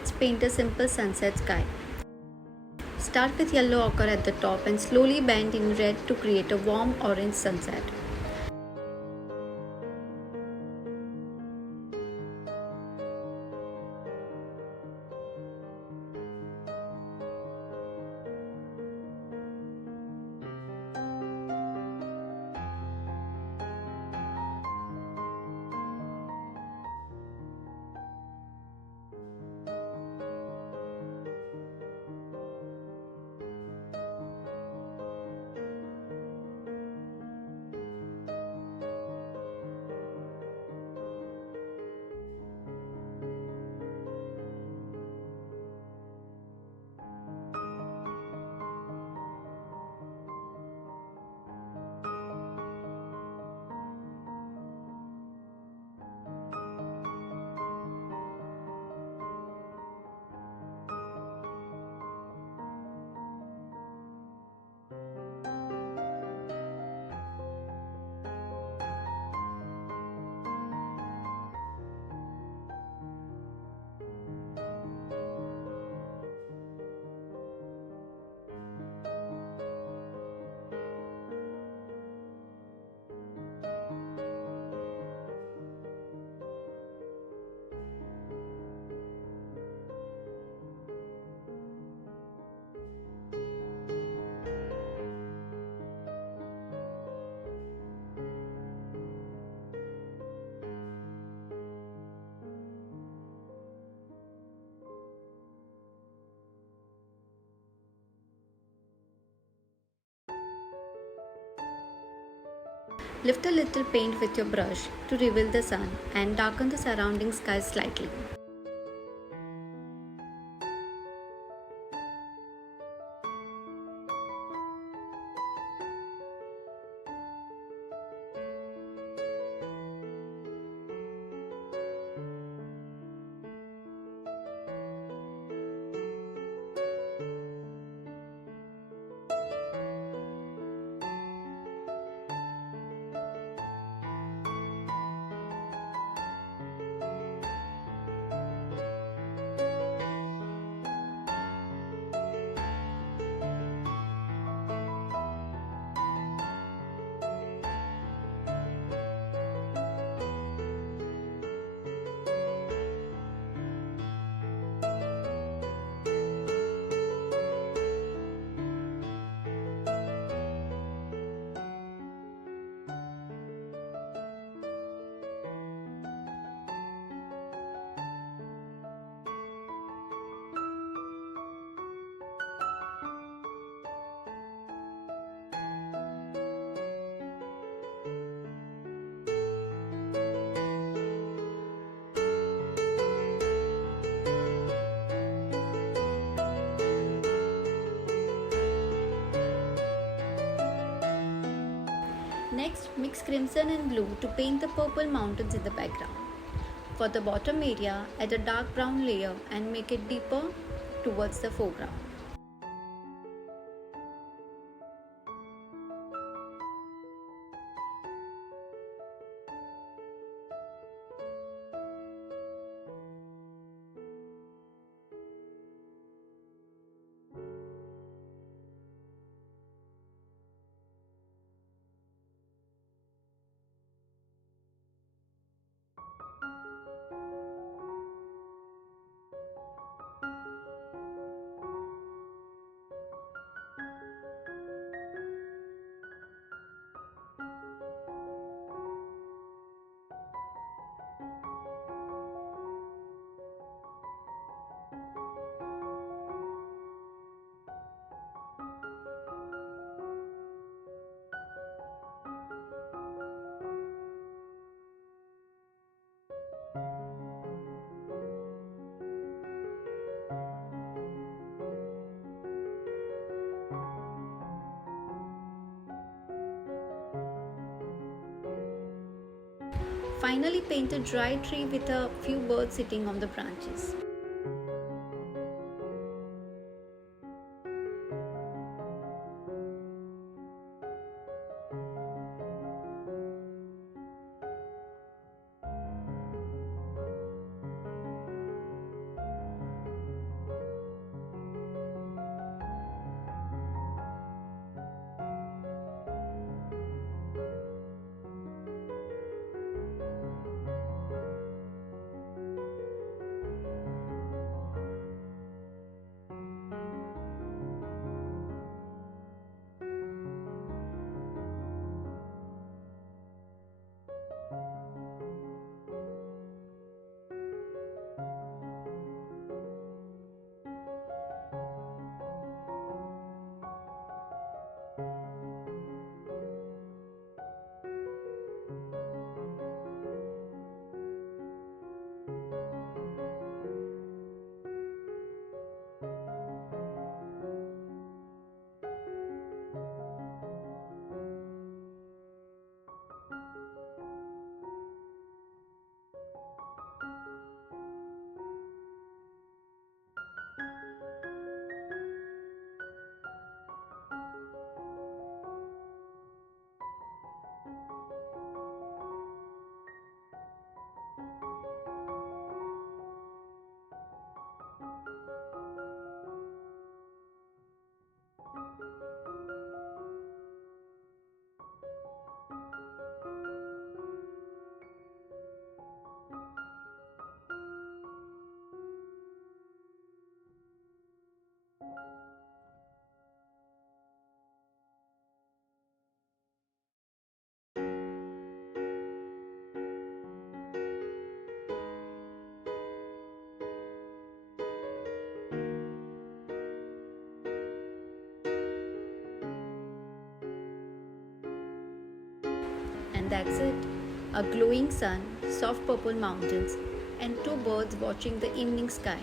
let's paint a simple sunset sky. Start with yellow ochre at the top and slowly bend in red to create a warm orange sunset. Lift a little paint with your brush to reveal the sun and darken the surrounding sky slightly. Next, mix crimson and blue to paint the purple mountains in the background. For the bottom area, add a dark brown layer and make it deeper towards the foreground. Finally, paint a dry tree with a few birds sitting on the branches. And that's it. A glowing sun, soft purple mountains, and two birds watching the evening sky.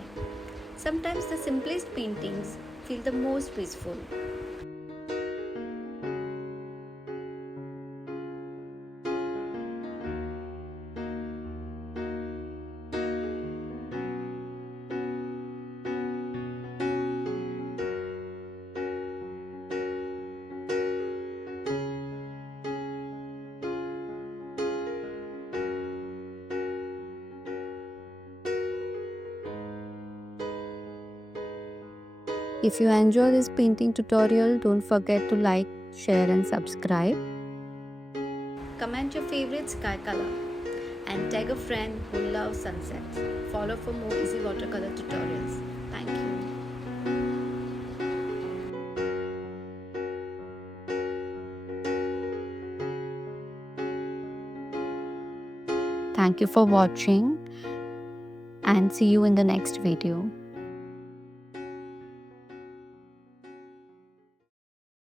Sometimes the simplest paintings feel the most peaceful. If you enjoy this painting tutorial, don't forget to like, share and subscribe. Comment your favorite sky color and tag a friend who loves sunsets. Follow for more easy watercolor tutorials. Thank you. Thank you for watching and see you in the next video.